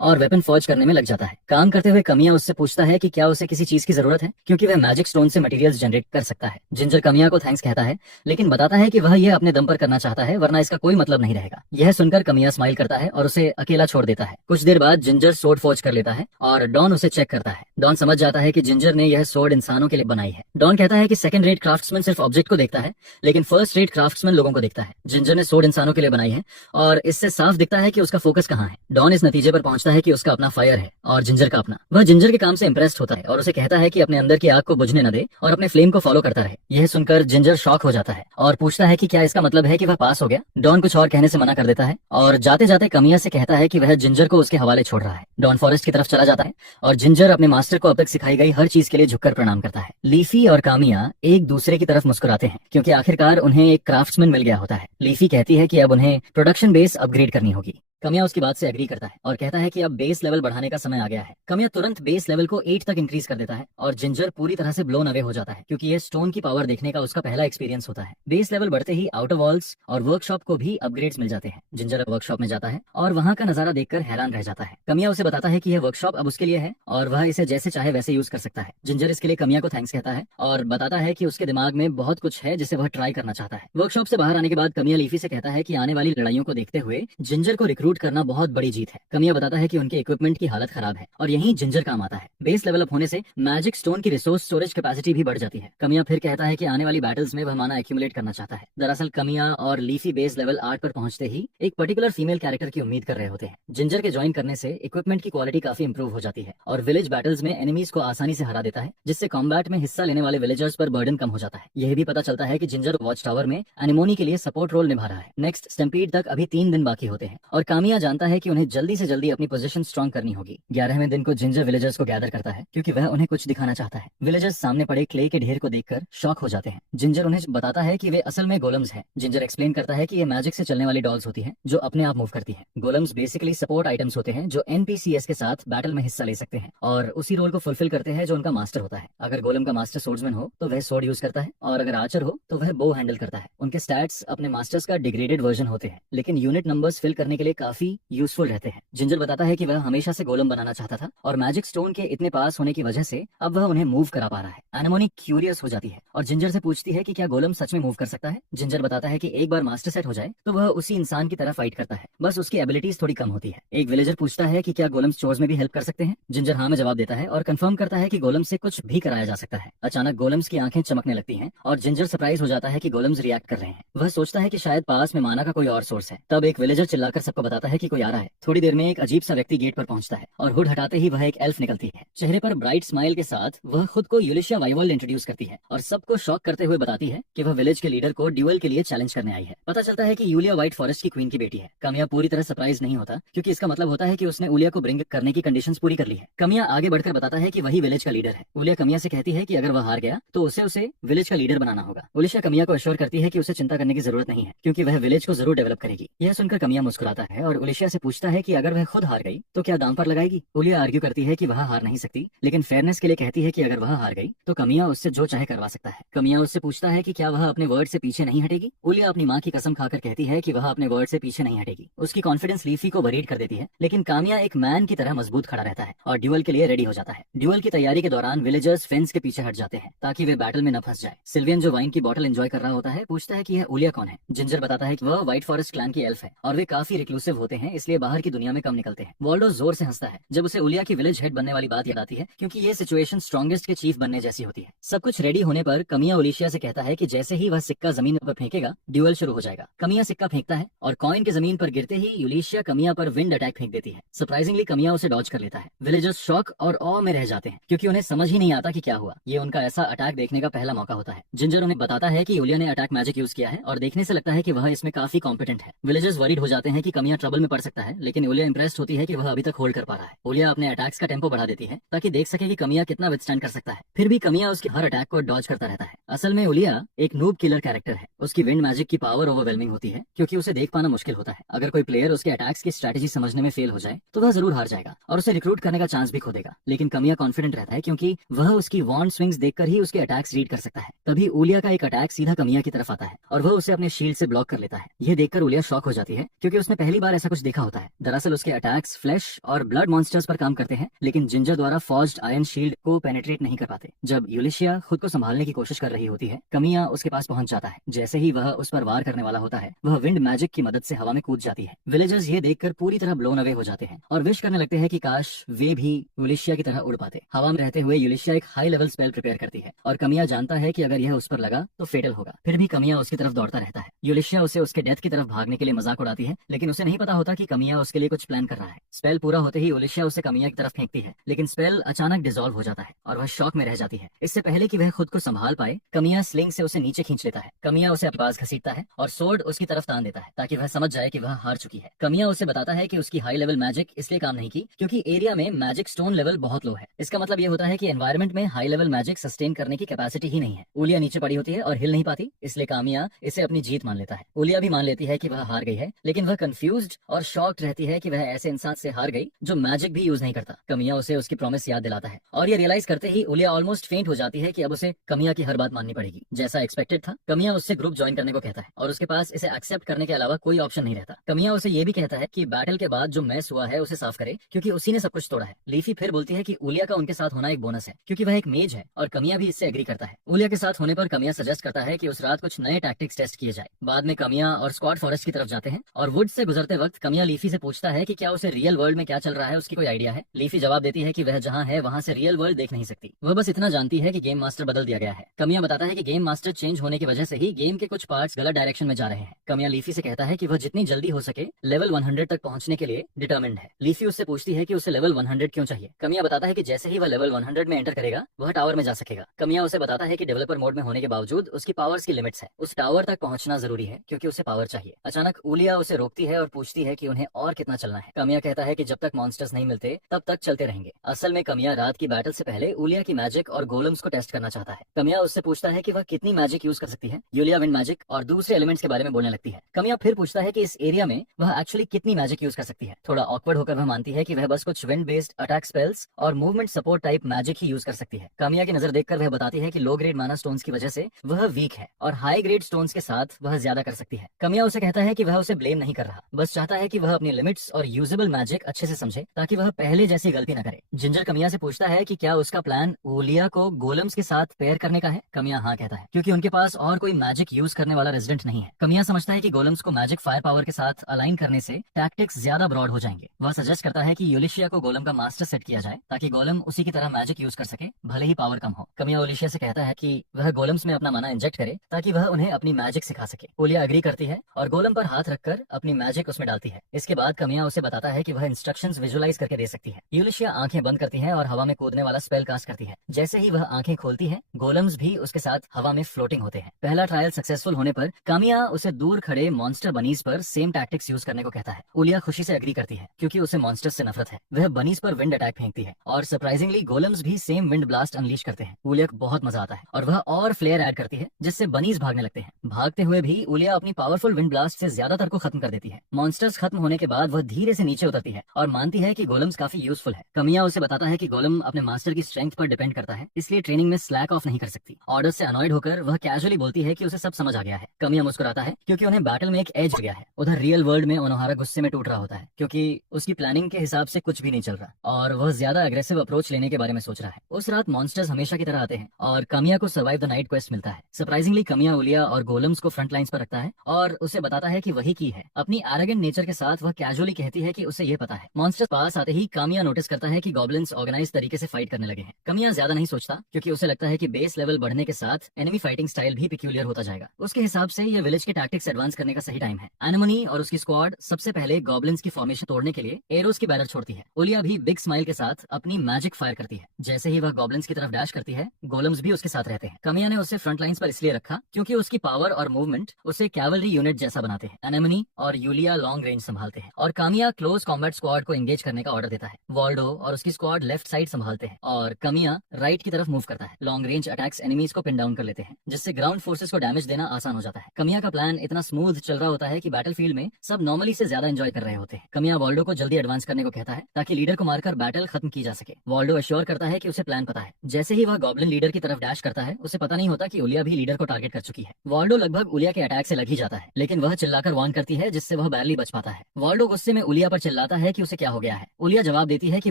और वेपन फॉर्ज करने में लग जाता है। काम करते हुए कमिया उससे पूछता है कि क्या उसे किसी चीज की जरूरत है, क्योंकि वह मैजिक स्टोन से मटेरियल्स जनरेट कर सकता है। जिंजर कमिया को थैंक्स कहता है, लेकिन बताता है कि वह यह अपने दम पर करना चाहता है, वरना इसका कोई मतलब नहीं रहेगा। यह सुनकर कमिया स्माइल करता है और उसे अकेला छोड़ देता है। कुछ देर बाद जिंजर सोर्ड फॉर्ज कर लेता है और डॉन उसे चेक करता है। डॉन समझ जाता है कि जिंजर ने यह सोर्ड इंसानों के लिए बनाई है। डॉन कहता है कि सेकंड रेट क्राफ्ट्समैन सिर्फ ऑब्जेक्ट को देखता है, लेकिन फर्स्ट रेट क्राफ्ट्समैन लोगों को देखता है। जिंजर ने सोर्ड इंसानों के लिए बनाई है और इससे साफ दिखता है कि उसका फोकस कहाँ है। डॉन इस नतीजे पर पहुंचता है कि उसका अपना फायर है और जिंजर का अपना। वह जिंजर के काम से इंप्रेस्ड होता है और उसे कहता है कि अपने अंदर की आग को बुझने न दे और अपने फ्लेम को फॉलो करता रहे। यह सुनकर जिंजर शॉक हो जाता है और पूछता है कि क्या इसका मतलब है कि वह पास हो गया। डॉन कुछ और कहने से मना कर देता है और जाते जाते कमिया से कहता है कि वह जिंजर को उसके हवाले छोड़ रहा है। डॉन फॉरेस्ट की तरफ चला जाता है और जिंजर अपने मास्टर को अब तक सिखाई गई हर चीज के लिए झुककर प्रणाम करता है। लीफी और कामिया एक दूसरे की तरफ मुस्कुराते हैं, क्योंकि आखिरकार उन्हें एक क्राफ्ट्समैन मिल गया होता है। लीफी कहती है कि अब उन्हें प्रोडक्शन बेस अपग्रेड करनी होगी। कमिया उसकी बात से एग्री करता है और कहता है कि अब बेस लेवल बढ़ाने का समय आ गया है। कमिया तुरंत बेस लेवल को 8 तक इंक्रीज कर देता है और जिंजर पूरी तरह से ब्लोन अवे हो जाता है, क्योंकि यह स्टोन की पावर देखने का उसका पहला एक्सपीरियंस होता है। बेस लेवल बढ़ते ही आउटर वॉल्स और वर्कशॉप को भी अपग्रेड्स मिल जाते हैं। जिंजर वर्कशॉप में जाता है और वहाँ का नजारा देखकर हैरान रह जाता है। कमिया उसे बताता है कि यह वर्कशॉप अब उसके लिए है और वह इसे जैसे चाहे वैसे यूज कर सकता है। जिंजर इसके लिए कमिया को थैंक्स कहता है और बताता है कि उसके दिमाग में बहुत कुछ है जिसे वह ट्राई करना चाहता है। वर्कशॉप से बाहर आने के बाद कमिया लीफी से कहता है कि आने वाली लड़ाइयों को देखते हुए जिंजर को रिक्रूट करना बहुत बड़ी जीत है। कमिया बताता है कि उनके इक्विपमेंट की हालत खराब है और यहीं जिंजर काम आता है। बेस लेवल अप होने से मैजिक स्टोन की रिसोर्स स्टोरेज कैपेसिटी भी बढ़ जाती है। कमिया फिर कहता है कि आने वाली बैटल्स में वह माना एक्यूमुलेट करना चाहता है। दरअसल कमिया और लीफी बेस लेवल 8 पर पहुंचते ही एक पर्टिकुलर फीमेल कैरेक्टर की उम्मीद कर रहे होते हैं। जिंजर के ज्वाइन करने से इक्विपमेंट की क्वालिटी काफी इंप्रूव हो जाती है और विलेज बैटल्स में एनिमीज को आसानी से हरा देता है, जिससे कॉम्बैट में हिस्सा लेने वाले विलेजर्स पर बर्डन कम हो जाता है। यह भी पता चलता है कि जिंजर वॉच टावर में एनिमोनी के लिए सपोर्ट रोल निभा रहा है। नेक्स्ट स्टैम्पीड तक अभी 3 दिन बाकी होते हैं और कामिया जानता है कि उन्हें जल्दी से जल्दी अपनी पोजीशन स्ट्रॉन्ग करनी होगी। 11वें दिन को जिंजर विलेजर्स को गैदर करता है, क्योंकि वह उन्हें कुछ दिखाना चाहता है। विलेजर्स सामने पड़े क्ले के ढेर को देखकर शॉक हो जाते हैं। जिंजर उन्हें बताता है कि वे असल में गोलम्स हैं। जिंजर एक्सप्लेन करता है कि ये मैजिक से चलने वाली डॉल्स होती हैं जो अपने आप मूव करती हैं। गोलम्स बेसिकली सपोर्ट आइटम्स होते हैं जो एनपीसीएस के साथ बैटल में हिस्सा ले सकते हैं और उसी रोल को फुलफिल करते हैं जो उनका मास्टर होता है। अगर गोलम का मास्टर सोर्ड्समैन हो तो वह सोर्ड यूज करता है और अगर आर्चर हो तो वह बो हैंडल करता है। उनके स्टैट्स अपने मास्टर्स का डिग्रेडेड वर्जन होते हैं, लेकिन यूनिट नंबर्स फिल करने के लिए काफी यूजफुल रहते हैं। जिंजर बताता है कि वह हमेशा से गोलम बनाना चाहता था और मैजिक स्टोन के इतने पास होने की वजह से अब वह उन्हें मूव करा पा रहा है। एनेमोनी क्यूरियस हो जाती है और जिंजर से पूछती है कि क्या गोलम सच में मूव कर सकता है। जिंजर बताता है कि एक बार मास्टर सेट हो जाए तो वह उसी इंसान की तरह फाइट करता है, बस उसकी एबिलिटीज थोड़ी कम होती है। एक विलेजर पूछता है कि क्या गोलम्स चोर्स में भी हेल्प कर सकते हैं। जिंजर हाँ में जवाब देता है और कंफर्म करता है कि गोलम से कुछ भी कराया जा सकता है। अचानक गोलम्स की आंखें चमकने लगती हैं और जिंजर सरप्राइज हो जाता है कि गोलम्स रिएक्ट कर रहे हैं। वह सोचता है कि शायद पास में माना का कोई और सोर्स है। तब एक विलेजर चिल्लाकर सबको बताता है कि कोई आ रहा है। थोड़ी देर में एक अजीब सा व्यक्ति गेट पर पहुंचता है और हुड हटाते ही वह एक एल्फ निकलती है। चेहरे पर ब्राइट स्माइल के साथ वह खुद को यूलिशिया वाइवॉल्ड इंट्रोड्यूस करती है और सबको शॉक करते हुए बताती है कि वह विलेज के लीडर को ड्यूअल के लिए चैलेंज करने आई है। पता चलता है कि यूलिया व्हाइट फॉरेस्ट की क्वीन की बेटी है। कमिया पूरी तरह सरप्राइज नहीं होता, क्योंकि इसका मतलब होता है कि उसने उलिया को ब्रिंग करने की कंडीशंस पूरी कर ली है। कमिया आगे बढ़कर बताता है कि वही विलेज का लीडर है। उलिया कमिया से कहती है कि अगर वह हार गया तो उसे विलेज का लीडर बनाना होगा। उलिया कमिया को अश्योर करती है कि उसे चिंता करने की जरूरत नहीं है, क्योंकि वह विलेज को जरूर डेवलप करेगी। यह सुनकर कमिया मुस्कुराता है और उलिया से पूछता है कि अगर वह खुद हार गई तो क्या दांव पर लगाएगी। उलिया आर्ग्यू करती है कि वह हार नहीं सकती, लेकिन फेयरनेस के लिए कहती है कि अगर वह हार गई तो कमिया उससे जो चाहे करवा सकता है। कमिया उससे पूछता है कि क्या वह अपने वर्ड से पीछे नहीं हटेगी। उलिया अपनी माँ की कसम खाकर कहती है कि वह अपने वर्ड से पीछे नहीं हटेगी। उसकी कॉन्फिडेंस लीफी को वरीड कर देती है, लेकिन कामिया एक मैन की तरह मजबूत खड़ा रहता है और ड्यूअल के लिए रेडी हो जाता है। ड्यूअल की तैयारी के दौरान विलेजर्स फेंस के पीछे हट जाते हैं ताकि वे बैटल में न फंस जाए। सिल्वियन जो वाइन की बोतल एंजॉय कर रहा होता है पूछता है कि यह उलिया कौन है। जिंजर बताता है कि वह व्हाइट फॉरेस्ट क्लैन की एल्फ है और वे काफी रिक्लूसिव होते हैं, इसलिए बाहर की दुनिया में कम निकलते हैं। वॉल्डो जोर से हंसता है जब उसे उलिया की विलेज हेड बनने वाली बात याद आती है, क्योंकि ये सिचुएशन स्ट्रॉन्गेस्ट के चीफ बनने जैसी होती है। सब कुछ रेडी होने पर कमिया उलिशिया से कहता है कि जैसे ही वह सिक्का जमीन पर फेंकेगा ड्यूअल शुरू हो जाएगा। कमिया सिक्का फेंकता है और कॉइन के जमीन पर गिरते ही यूलिशिया कमिया पर विंड अटैक फेंक देती है। सरप्राइजिंगली कमिया उसे डॉज कर लेता है। विलेजर्स शॉक और ऑ में रह जाते हैं, क्योंकि उन्हें समझ ही नहीं आता कि क्या हुआ। ये उनका ऐसा अटैक देखने का पहला मौका होता है। जिंजर उन्हें बताता है कि यूलिया ने अटैक मैजिक यूज किया है और देखने से लगता है कि वह इसमें काफी कॉम्पिटेंट है। विलेजर्स वरीड हो जाते हैं कि कमिया ट्रबल में पड़ सकता है, लेकिन ओलिया इंप्रेस्ड होती है कि वह अभी तक होल्ड कर पा रहा है। ओलिया अपने अटैक्स का टेम्पो बढ़ा देती है ताकि देख सके कि कमिया कितना विथस्टैंड कर सकता है। फिर भी कमिया उसके हर अटैक को डॉज करता रहता है। असल में ओलिया एक नूब किलर कैरेक्टर है। उसकी विंड मैजिक की पावर ओवरवेलमिंग होती है क्योंकि उसे देख पाना मुश्किल होता है। अगर कोई प्लेयर उसके अटैक्स की स्ट्रेटेजी समझने में फेल हो जाए तो वह जरूर हार जाएगा और उसे रिक्रूट करने का चांस भी खो देगा। लेकिन कमिया कॉन्फिडेंट रहता है क्योंकि वह उसकी वॉन्ड स्विंग्स देखकर ही उसके अटैक्स रीड कर सकता है। तभी ओलिया का एक अटैक सीधा कमिया की तरफ आता है और वह उसे अपने शील्ड से ब्लॉक कर लेता है। यह देखकर ओलिया शॉक हो जाती है क्योंकि उसने पहली बार ऐसा कुछ देखा होता है। दरअसल उसके अटैक्स फ्लैश और ब्लड मॉन्स्टर्स पर काम करते हैं, लेकिन जिंजर द्वारा फॉर्ज्ड आयरन शील्ड को पेनिट्रेट नहीं कर पाते। जब यूलिशिया खुद को संभालने की कोशिश कर रही होती है, कमिया उसके पास पहुंच जाता है। जैसे ही वह उस पर वार करने वाला होता है, वह विंड मैजिक की मदद से हवा में कूद जाती है। विलेजर्स ये देखकर पूरी तरह ब्लोन अवे हो जाते हैं और विश करने लगते हैं कि काश वे भी यूलिशिया की तरह उड़ पाते। हवा में रहते हुए यूलिशिया एक हाई लेवल स्पेल प्रिपेयर करती है और कमिया जानता है कि अगर यह उस पर लगा तो फेटल होगा। फिर भी कमिया उसकी तरफ दौड़ता रहता है। यूलिशिया उसे उसके डेथ की तरफ भागने के लिए मजाक उड़ाती है, लेकिन उसे नहीं पता होता कि कमिया उसके लिए कुछ प्लान कर रहा है। स्पेल पूरा होते ही यूलिशिया उसे कमिया की तरफ फेंकती है, लेकिन स्पेल अचानक डिसॉल्व हो जाता है और वह शॉक में रह जाती है। इससे पहले कि वह खुद को संभाल पाए, कमिया स्लिंग से उसे नीचे खींच लेता है। कमिया उसे पास घसीटता है और सोर्ड उसकी तरफ तान देता है ताकि वह समझ जाए कि वह हार चुकी है। कमिया उसे बताता है कि उसकी हाई लेवल मैजिक इसलिए काम नहीं की क्योंकि एरिया में मैजिक स्टोन लेवल बहुत लो है। इसका मतलब ये होता है कि एनवायरमेंट में हाई लेवल मैजिक सस्टेन करने की कैपेसिटी ही नहीं है। ओलिया नीचे पड़ी होती है और हिल नहीं पाती, इसलिए कामिया इसे अपनी जीत मान लेता है। ओलिया भी मान लेती है कि वह हार गई है, लेकिन वह कंफ्यूज्ड और शॉक्ड रहती है कि वह ऐसे इंसान से हार गई जो मैजिक भी यूज नहीं करता। कमिया उसे उसकी प्रॉमिस याद दिलाता है और ये रियलाइज करते ही ओलिया ऑलमोस्ट फेंट हो जाती है कि अब उसे कमिया की हर बात माननी पड़ेगी। जैसा एक्सपेक्टेड था, कमिया उससे ग्रुप ज्वाइन करने को कहता है और उसके पास इसे एक्सेप्ट करने के अलावा कोई ऑप्शन नहीं रहता। कमिया उसे ये भी कहता है कि बैटल के बाद जो मैस हुआ है उसे साफ करे क्योंकि उसी ने सब कुछ तोड़ा है। लीफी फिर बोलती है कि ओलिया का उनके साथ होना एक बोनस है क्योंकि वह एक मेज है और कमिया भी इससे एग्री करता है। ओलिया के साथ होने पर कमिया सजेस्ट करता है कि उस रात कुछ नए टैक्टिक्स टेस्ट किए जाए। बाद में कमिया और स्कॉट फॉरेस्ट की तरफ जाते हैं और वुड से गुजरते वक्त कमिया लीफी से पूछता है कि क्या उसे रियल वर्ल्ड में क्या चल रहा है उसकी कोई आइडिया है। लीफी जवाब देती है कि वह जहाँ है वहाँ से रियल वर्ल्ड देख नहीं सकती, वह बस इतना जानती है कि गेम मास्टर बदल दिया गया है। कमिया बताता है कि गेम मास्टर चेंज होने की वजह से ही गेम के कुछ पार्ट्स गलत डायरेक्शन में जा रहे हैं। कमिया लीफी से कहता है कि वह जितनी जल्दी हो सके लेवल 100 तक पहुंचने के लिए डिटर्मिन्ड है। लीफी उससे पूछती है कि उसे लेवल 100 क्यों चाहिए। कमिया बताता है कि जैसे ही वह लेवल 100 में एंटर करेगा वह टावर में जा सकेगा। कमिया उसे बताता है कि डेवलपर मोड में होने के बावजूद उसकी पावर्स की लिमिट्स है, उस टावर तक पहुंचना जरूरी है क्योंकि उसे पावर चाहिए। अचानक ओलिया उसे रोकती है और पूछती है कि उन्हें और कितना चलना है। कमिया कहता है कि जब तक मॉन्स्टर्स नहीं मिलते तब तक चलते रहेंगे। असल में कमिया रात की बैटल से पहले ओलिया की मैजिक और गोलम्स को टेस्ट करना चाहता है। कमिया उससे पूछता है कि वह कितनी मैजिक यूज कर सकती है। यूलिया विंड मैजिक और दूसरे एलिमेंट्स के बारे में बोलने लगती है। कमिया फिर पूछता है कि इस एरिया में वह एक्चुअली कितनी मैजिक यूज कर सकती है। थोड़ा ऑकवर्ड होकर वह मानती है कि वह बस कुछ विंड बेस्ड अटैक स्पेल्स और मूवमेंट सपोर्ट टाइप मैजिक ही यूज कर सकती है। कमिया की नजर देखकर वह बताती है कि लो ग्रेड माना स्टोन्स की वजह से वह वीक है और हाई ग्रेड स्टोन्स के साथ वह ज्यादा कर सकती है। कमिया उसे कहता है कि वह उसे ब्लेम नहीं कर रहा, बस चाहता है कि वह अपनी लिमिट्स और यूजेबल मैजिक अच्छे से समझे ताकि वह पहले जैसी गलती न करे। जिंजर कमिया से पूछता है कि क्या उसका प्लान ओलिया को गोलम्स के साथ पेयर करने का है। कमिया हाँ कहता है क्योंकि उनके पास और कोई मैजिक यूज करने वाला रेजिडेंट नहीं है। कमिया समझता है कि गोलम्स को मैजिक फायर पावर के साथ अलाइन करने से टैक्टिक्स ज्यादा ब्रॉड हो जाएंगे। वह सजेस्ट करता है कि यूलिशिया को गोलम का मास्टर सेट किया जाए ताकि गोलम उसी की तरह मैजिक यूज कर सके भले ही पावर कम हो। कमिया ओलिशिया से कहता है कि वह गोलम्स में अपना माना इंजेक्ट करे ताकि वह उन्हें अपनी मैजिक सिखा सके। ओलिया अग्री करती है और गोलम पर हाथ रखकर अपनी मैजिक उसमें डालती है। इसके बाद कमिया उसे बताता है कि वह इंस्ट्रक्शंस विजुअलाइज करके दे सकती है। यूलिशिया आंखें बंद करती है और हवा में कूदने वाला स्पेल कास्ट करती है। जैसे ही वह आंखें खोलती है, गोलम्स भी उसके साथ हवा में फ्लोटिंग होते हैं। पहला ट्रायल सक्सेसफुल होने पर कमिया उसे दूर खड़े मॉन्स्टर बनीज पर सेम टैक्टिक्स यूज करने को कहता है। ओलिया खुशी से एग्री करती है क्योंकि उसे मॉन्स्टर्स से नफरत है। वह बनीज पर विंड अटैक फेंकती है और सरप्राइजिंगली गोलम्स भी सेम विंड ब्लास्ट अनलीश करते हैं। ओलिया को बहुत मजा आता है और वह और फ्लेयर ऐड करती है जिससे बनीज भागने लगते हैं। भागते हुए भी ओलिया अपनी पावरफुल विंड ब्लास्ट से ज्यादातर को खत्म कर देती है। मॉन्स्टर्स खत्म होने के बाद वह धीरे से नीचे उतरती है और मानती है कि गोलम्स काफी यूजफुल है। कमिया उसे बताता है कि गोलम अपने मास्टर की स्ट्रेंथ पर डिपेंड करता है, इसलिए ट्रेनिंग में स्लैक ऑफ नहीं कर सकती। ऑर्डर से अनॉयड होकर वह कैजुअली बोलती है कि उसे सब समझ आ गया है। कमिया मुस्कुराता है क्योंकि उन्हें बैटल में एक एज गया है। उधर रियल वर्ल्ड में ओनोहारा गुस्से में टूट रहा होता है क्योंकि उसकी प्लानिंग के हिसाब से कुछ भी नहीं चल रहा और वह ज्यादा अग्रेसिव अप्रोच लेने के बारे में सोच रहा है। उस रात मॉन्स्टर्स हमेशा की तरह आते हैं और कमिया को सर्वाइव द नाइट क्वेस्ट मिलता है। सरप्राइजिंगली कमिया ओलिया और गोलम्स को फ्रंट लाइंस पर रखता है और उसे बताता है कि वही की है। अपनी एरोगेंट नेचर के साथ वह कैजुअली कहती है कि उसे ये पता है। मॉन्स्टर्स पास आते ही कमिया नोटिस करता है कि गॉब्लिन्स ऑर्गेनाइज तरीके से फाइट करने लगे हैं। कमिया ज्यादा नहीं सोचता क्योंकि उसे लगता है कि बेस लेवल बढ़ने के साथ एनिमी फाइटिंग स्टाइल भी पिक्यूलियर होता जाएगा। उसके हिसाब से ये विलेज के टैक्टिक्स एडवांस करने का सही टाइम है। एनेमोनी और उसकी स्क्वाड सबसे पहले गॉब्लिन्स की फॉर्मेशन तोड़ने के लिए एरोस की बैरर छोड़ती है। ओलिया भी बिग स्माइल के साथ अपनी मैजिक फायर करती है। जैसे ही वह गॉब्लिन्स की तरफ डैश करती है, गोलम्स भी उसके साथ रहते हैं। कमिया ने उसे फ्रंट लाइंस पर इसलिए रखा क्योंकि उसकी पावर और मूवमेंट उसे कैवलरी यूनिट जैसा बनाते हैं। एनेमोनी और यूलिया लॉन्ग लॉन्ग रेंज संभालते हैं और कामिया क्लोज कॉम्बैट स्क्वाड को एंगेज करने का ऑर्डर देता है। वॉल्डो और उसकी स्क्वाड लेफ्ट साइड संभालते हैं और कामिया राइट की तरफ मूव करता है। लॉन्ग रेंज अटैक्स एनिमीज को पिन डाउन कर लेते हैं, जिससे ग्राउंड फोर्सेस को डैमेज देना आसान हो जाता है। कामिया का प्लान इतना स्मूथ चल रहा होता है कि बैटलफील्ड में सब नॉर्मली से ज्यादा एंजॉय कर रहे होते हैं। कामिया वॉल्डो को जल्दी एडवांस करने को कहता है ताकि लीडर को मारकर बैटल खत्म की जा सके। वॉल्डो अश्योर करता है कि उसे प्लान पता है। जैसे ही वह गॉब्लिन लीडर की तरफ डैश करता है, उसे पता नहीं होता कि उलिया भी लीडर को टारगेट कर चुकी है। वॉल्डो लगभग उलिया के अटैक से लग ही जाता है, लेकिन वह चिल्लाकर वार्न करती है, जिससे वह बैरली बच पाता है। वॉल्डो गुस्से में उलिया पर चिल्लाता है कि उसे क्या हो गया है। उलिया जवाब देती है कि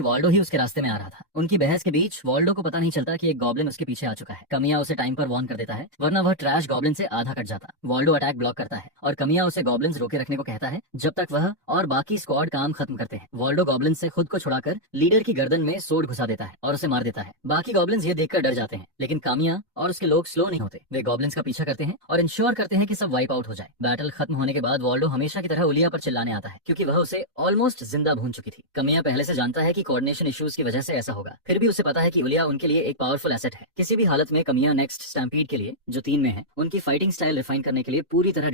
वॉल्डो ही उसके रास्ते में आ रहा था। उनकी बहस के बीच वॉल्डो को पता नहीं चलता कि एक गॉब्लिन उसके पीछे आ चुका है। कामिया उसे टाइम पर वार्न कर देता है, वरना वह ट्रैश गॉब्लिन से आधा कट जाता। वॉल्डो अटैक ब्लॉक करता है और कामिया उसे गॉब्लिन्स रोके रखने को कहता है जब तक वह और बाकी स्क्वाड काम खत्म करते हैं। वॉल्डो गॉब्लिन से खुद को छुड़ाकर लीडर की गर्दन में सोड घुसा देता है और उसे मार देता है। बाकी गॉब्लिन्स ये देखकर डर जाते हैं, लेकिन कामिया और उसके लोग स्लो नहीं होते। वे गॉब्लिन्स का पीछा करते हैं और इंश्योर करते हैं कि सब वाइप आउट हो जाए। बैटल खत्म होने के बाद वॉल्डो हमेशा की तरह उलिया पर चिल्लाने आता है, क्योंकि वह उसे ऑलमोस्ट जिंदा भून चुकी थी। कामिया पहले से जानता है कि कोऑर्डिनेशन इश्यूज की वजह से ऐसा होगा, फिर भी उसे पता है कि उलिया उनके लिए एक पावरफुल एसेट है। किसी भी हालत में कामिया नेक्स्ट स्टैम्पीड के लिए, जो 3 में है, उनकी फाइटिंग स्टाइल रिफाइन करने के लिए पूरी तरह